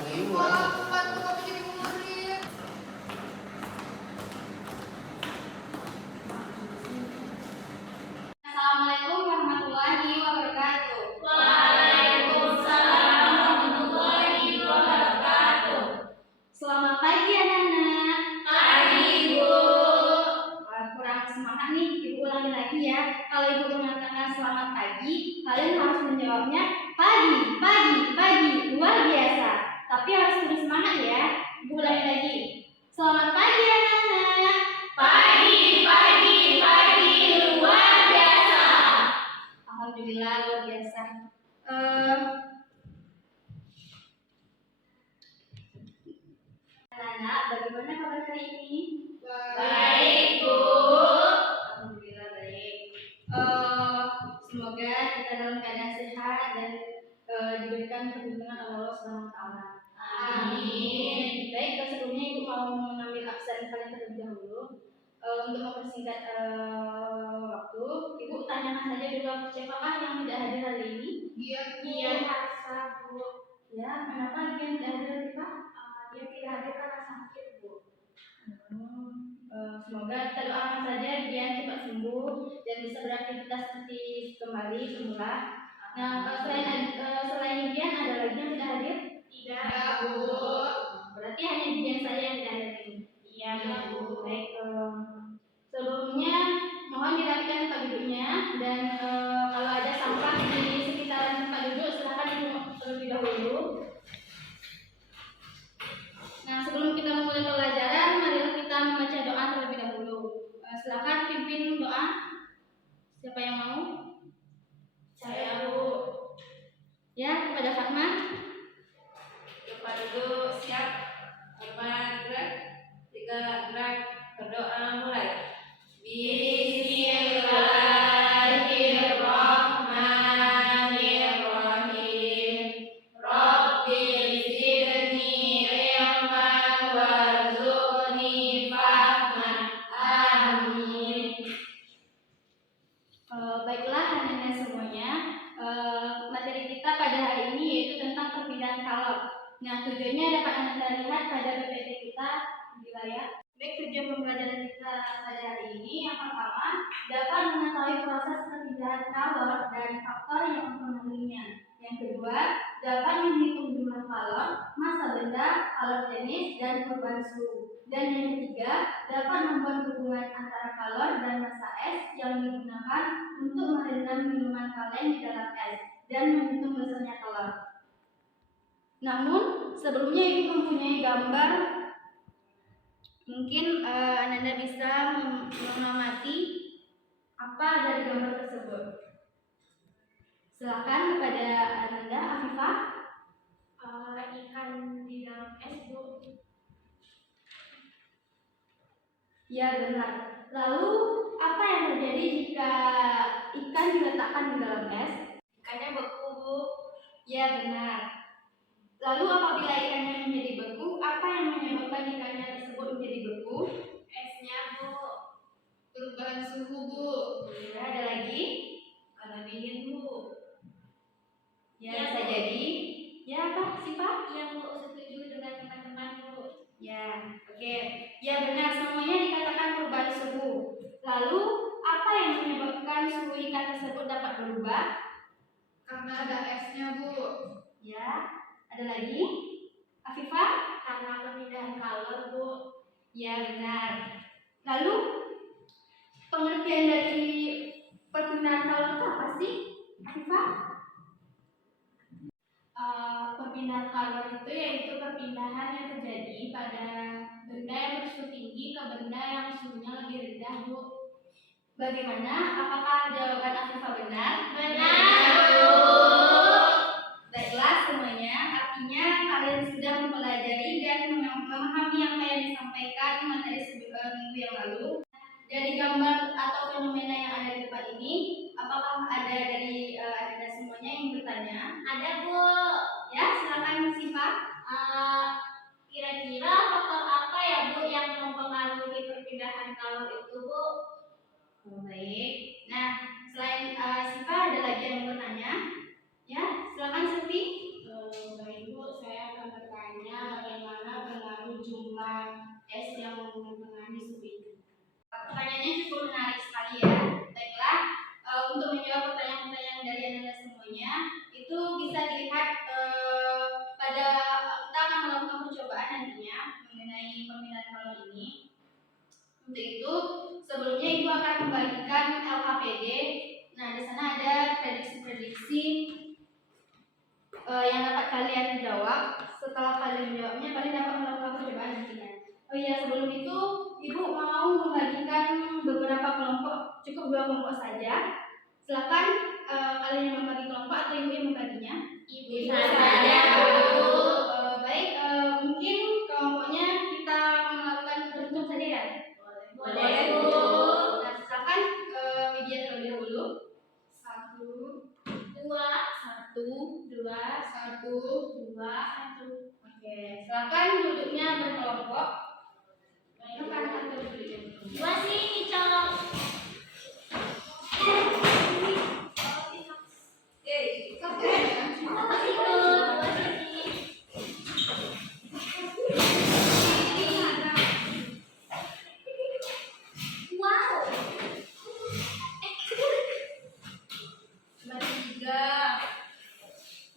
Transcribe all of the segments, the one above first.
Assalamualaikum warahmatullahi wabarakatuh. Waalaikumsalam warahmatullahi wabarakatuh. Selamat pagi anak-anak. Pagi, Bu. Kurang semangat nih, Ibu ulangi lagi ya. Kalau Ibu mengatakan selamat pagi, kalian harus menjawabnya pagi, pagi, pagi. Luar biasa. Tapi harus terus semangat ya. Ibu ulangi lagi. Selamat pagi anak-anak. Pagi, pagi, pagi, luar biasa. Alhamdulillah luar biasa. Anak-anak, bagaimana kabar hari ini? Baik, Bu. Alhamdulillah baik. Semoga kita dalam keadaan sehat dan diberikan perlindungan Allah Subhanahu wa taala. Amin. Baik, sebelumnya Ibu mau mengambil absen kalian terlebih dahulu. Untuk mempersingkat waktu, Ibu tanyakan saja dulu siapakah yang tidak hadir hari ini? Gian Harsa, Bu. Ya, kenapa Gian tidak hadir hari ini, Pak? Dia tidak hadir karena sakit, Bu. Semoga kita doakan saja Gian cepat sembuh dan bisa beraktivitas seperti kembali semula. Nah, selain Gian ada lagi yang tidak hadir? Tidak, Bu. Berarti hanya Gian saja yang tidak hadir ini. Iya, Bu. Baik, sebelumnya mohon dirapikan tempat duduknya dan kalau ada sampah di sekitaran tempat duduk silakan dipungut terlebih dahulu. Nah, sebelum kita memulai pelajaran, marilah kita membaca doa terlebih dahulu. Silakan pimpin doa. Siapa yang mau? Saya, Bu. Ya, kepada Fatma. Depan dulu, siap. 4 gerak, 3 gerak, berdoa mulai. Bismillahirrahmanirrahim. Rabbi zidni ilman warzuqni fahman. Amin. Baiklah anak-anak semuanya, materi kita pada hari ini yaitu tentang perpindahan kalor. Nah, tujuannya dapat Anda lihat pada PPT kita di layar. Baik, tujuan pembelajaran kita pada hari ini yang pertama dapat mengetahui proses perpindahan kalor dan faktor yang mempengaruhinya. Yang kedua, dapat menghitung jumlah kalor, massa benda, kalor jenis, dan perubahan suhu. Dan yang ketiga, dapat membuat hubungan antara kalor dan massa es yang digunakan untuk merendam minuman kaleng di dalam es dan menghitung besarnya kalor. Namun, sebelumnya Ibu mempunyai gambar. Mungkin Anda bisa mengamati apa dari gambar tersebut. Silakan kepada Anda, Afifah. Ikan di dalam es, Bu. Ya, benar. Lalu, apa yang terjadi jika ikan diletakkan di dalam es? Ikannya beku, Bu. Ya, benar. Lalu, apabila ikannya menjadi beku, apa yang menyebabkan ikannya tersebut menjadi beku? Esnya, Bu. Perubahan suhu, Bu. Ya, ada lagi? Karena dingin, Bu. Ya, Ya, bisa Bu. jadi. Ya, apa sih, Pak? Iya, Bu. Setuju dengan teman-teman, Bu. Ya, oke. Ya, benar. Semuanya dikatakan perubahan suhu. Lalu, apa yang menyebabkan suhu ikan tersebut dapat berubah? Karena ada esnya, Bu. Ya, ada lagi? Afifah? Karena perpindahan kalor, Bu. Ya, benar. Lalu, pengertian dari perpindahan kalor itu apa sih, Afifah? Perpindahan kalor itu yaitu perpindahan yang terjadi pada benda yang bersuhu tinggi ke benda yang suhunya lebih rendah, Bu. Bagaimana? Apakah jawaban Afifah benar? Benar, Bu. Baiklah semuanya, artinya kalian sudah mempelajari dan memahami apa yang disampaikan materi minggu yang lalu. Dari gambar atau fenomena yang ada di depan ini, apakah ada dari anda semuanya yang bertanya? Ada, Bu. Ya, silakan Sifat. Kira-kira faktor apa ya, Bu, yang mempengaruhi perpindahan kalor itu, Bu? Baik. Nah, selain Siva ada lagi yang bertanya? Ya, silakan Sufi. Baik, Bu, saya akan bertanya semuanya itu bisa dilihat pada kita akan melakukan percobaan nantinya mengenai pemindahan kalor ini. Untuk itu sebelumnya Ibu akan membagikan LKPD. Nah, di sana ada prediksi-prediksi yang dapat kalian jawab. Setelah kalian menjawabnya, kalian dapat melakukan percobaan nantinya. Oh iya, sebelum itu Ibu mau membagikan beberapa kelompok, cukup 2 kelompok saja. Silakan kalian yang membagi kelompok atau Ibu yang membaginya. Ibu saja, Bu. Baik, mungkin kelompoknya kita melakukan berhitung saja ya. Boleh, Bu. Nah, silakan media terlebih dahulu. 1, 2, 1, 2, 1. Oke, silakan duduknya berkelompok. Rekan atau duduknya. 2 sini, Cok.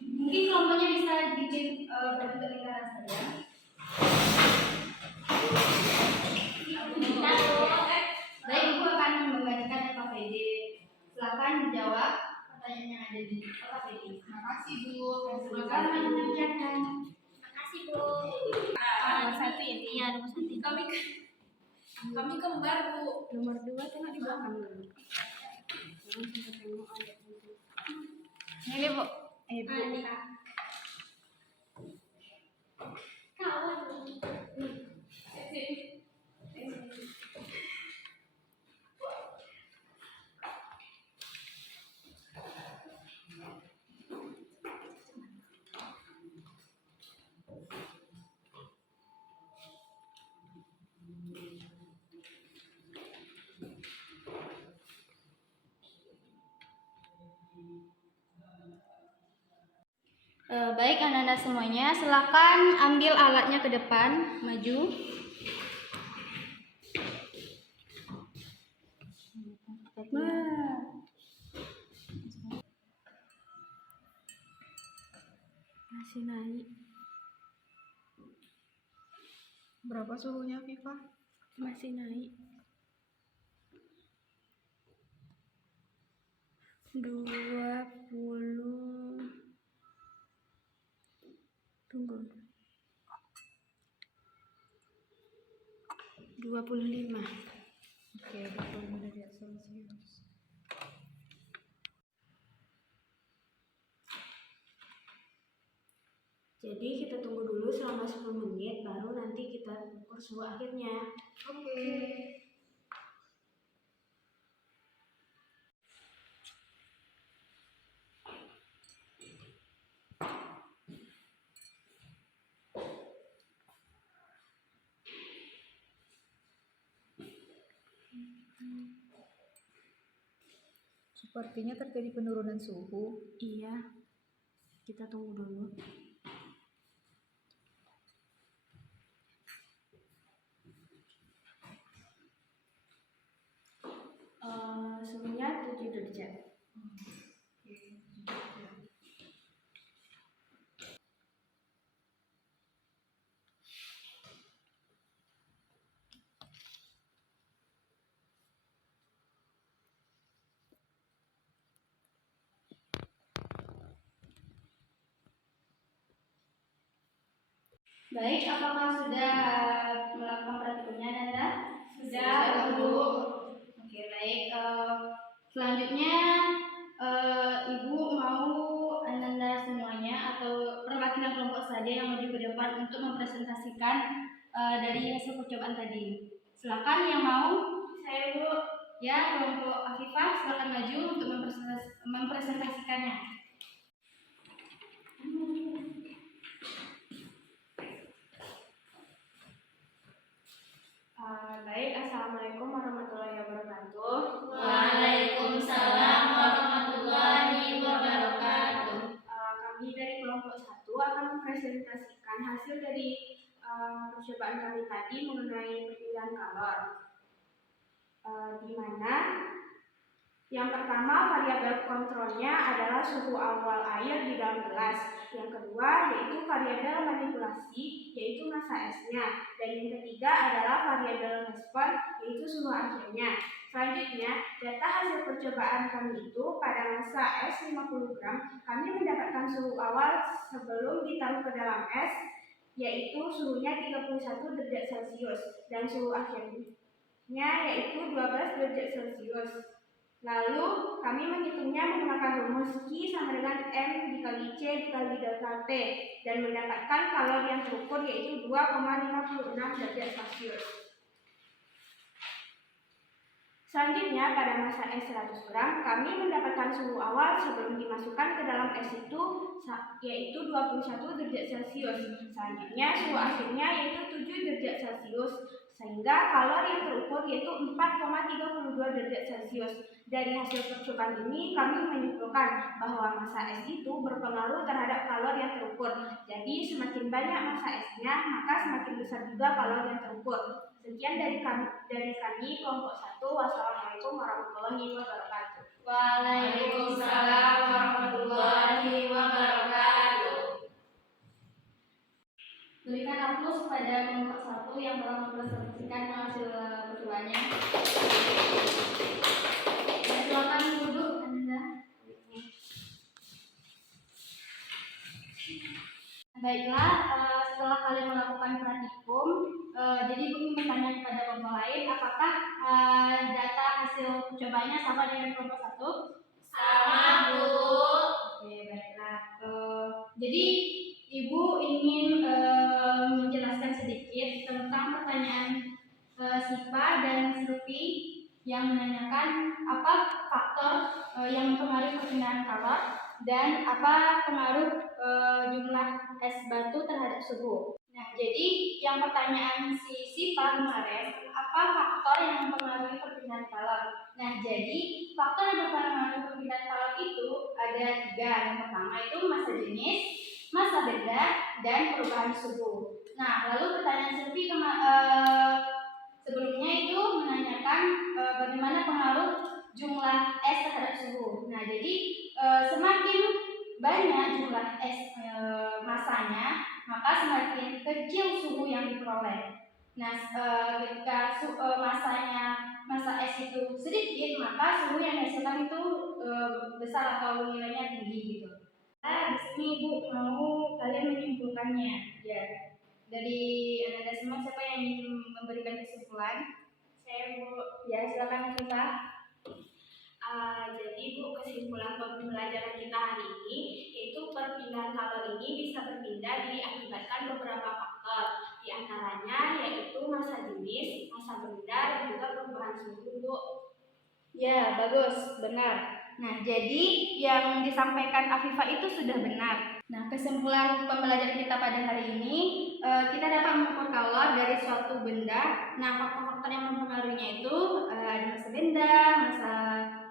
Mungkin kelompoknya bisa bikin berbentuk lingkaran saja. Baik, Ibu akan membagikan LKPD. Silakan dijawab pertanyaan yang ada di LKPD. Terima kasih, Bu. Silakan mengerjakan. Makasih, Bu. Nomor 1 ya? Iya, nomor 1. Kami kembar, Bu. Nomor 2 tengok di belakang dulu. Ini Bu. Bu. Kawan. Baik anak-anak semuanya, silakan ambil alatnya ke depan, maju. Masih naik. Berapa suhunya, Viva? Masih naik. 20. Tunggu. 25. Oke, 25 derajat Celcius. Jadi kita tunggu dulu selama 10 menit, baru nanti kita ukur suhu akhirnya. Oke. Sepertinya terjadi penurunan suhu. Iya, kita tunggu dulu. Suhunya 7 derajat. Baik, apakah sudah melakukan praktikumnya, Nanda? Sudah, Bu. Oke, baik. Selanjutnya, Ibu mau Nanda semuanya atau perwakilan kelompok saja yang maju ke depan untuk mempresentasikan dari hasil percobaan tadi. Silakan yang mau. Saya, Bu. Ya, kelompok Afifah, silakan maju untuk mempresentasikannya. Baik, assalamualaikum warahmatullahi wabarakatuh. Waalaikumsalam warahmatullahi wabarakatuh. Kami dari kelompok 1 akan mempresentasikan hasil dari percobaan kami tadi mengenai perpindahan kalor. Di mana Yang pertama, variabel kontrolnya adalah suhu awal air di dalam gelas. Yang kedua, yaitu variabel manipulasi, yaitu massa esnya. Dan yang ketiga adalah variabel respon, yaitu suhu akhirnya. Selanjutnya, data hasil percobaan kami itu pada massa es 50 gram, kami mendapatkan suhu awal sebelum ditaruh ke dalam es, yaitu suhunya 31 derajat Celcius, dan suhu akhirnya yaitu 12 derajat Celcius. Lalu kami menghitungnya menggunakan rumus Q sama dengan M dikali C dikali delta T dan mendapatkan kalori yang terukur yaitu 2,56 derajat Celcius. Selanjutnya pada massa es 100 gram kami mendapatkan suhu awal sebelum dimasukkan ke dalam es itu yaitu 21 derajat Celcius. Selanjutnya suhu akhirnya yaitu 7 derajat Celcius sehingga kalori yang terukur yaitu 4,32 derajat Celcius. Dari hasil percobaan ini kami menyimpulkan bahwa massa es itu berpengaruh terhadap kalori yang terukur. Jadi semakin banyak massa esnya maka semakin besar juga kalori yang terukur. Sekian dari kami kelompok 1. Wassalamualaikum warahmatullahi wabarakatuh. Waalaikumsalam warahmatullahi wabarakatuh. Berikan aplaus kepada kelompok 1 yang telah mempresentasikan hasil percobaannya. Silakan duduk Anda. Baiklah, setelah kalian melakukan praktikum, jadi Ibu ingin bertanya kepada kelompok lain, apakah data hasil percobaannya sama dengan kelompok 1? Sama, Bu. Oke, baiklah. Jadi Ibu ingin menjelaskan sedikit tentang pertanyaan Sipa dan Silvi yang menanyakan apa faktor yang mempengaruhi perpindahan kalor dan apa pengaruh jumlah es batu terhadap suhu. Nah, jadi yang pertanyaan si Sipa kemarin, apa faktor yang mempengaruhi perpindahan kalor? Nah, jadi faktor yang mempengaruhi perpindahan kalor itu ada 3. Yang pertama itu massa jenis, massa benda, dan perubahan suhu. Nah, lalu pertanyaan Silvi sebelumnya itu menanyakan bagaimana pengaruh jumlah es terhadap suhu. Nah, jadi semakin banyak jumlah es masanya, maka semakin kecil suhu yang diperoleh. Nah, ketika massa es itu sedikit, maka suhu yang dihasilkan itu besar atau nilainya tinggi gitu. Nah, di sini Ibu mau kalian menyimpulkannya. Ya, dari Anda semua siapa yang ingin memberikan kesimpulan? Saya, Bu. Ya, silakan kita. Jadi Bu, kesimpulan pembelajaran kita hari ini yaitu perpindahan kalor ini bisa berpindah diakibatkan beberapa faktor. Di antaranya yaitu massa jenis, massa benda, dan juga perubahan suhu, Bu. Ya, bagus, benar. Nah, jadi yang disampaikan Afifah itu sudah benar. Nah, kesimpulan pembelajaran kita pada hari ini, kita dapat mengukur kalor dari suatu benda. Nah, faktor-faktor yang mempengaruhinya itu ada massa benda, massa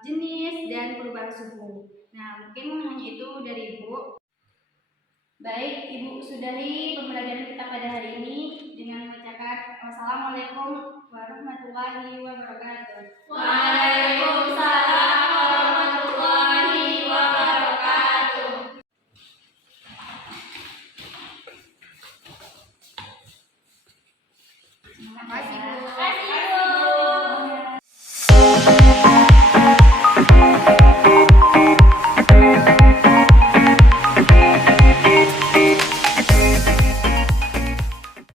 jenis, dan perubahan suhu. Nah, mungkin hanya itu dari Ibu. Baik, Ibu sudahi pembelajaran kita pada hari ini dengan mengucapkan wassalamualaikum warahmatullahi wabarakatuh. Waalaikumsalam warahmatullahi wabarakatuh. Terima kasih.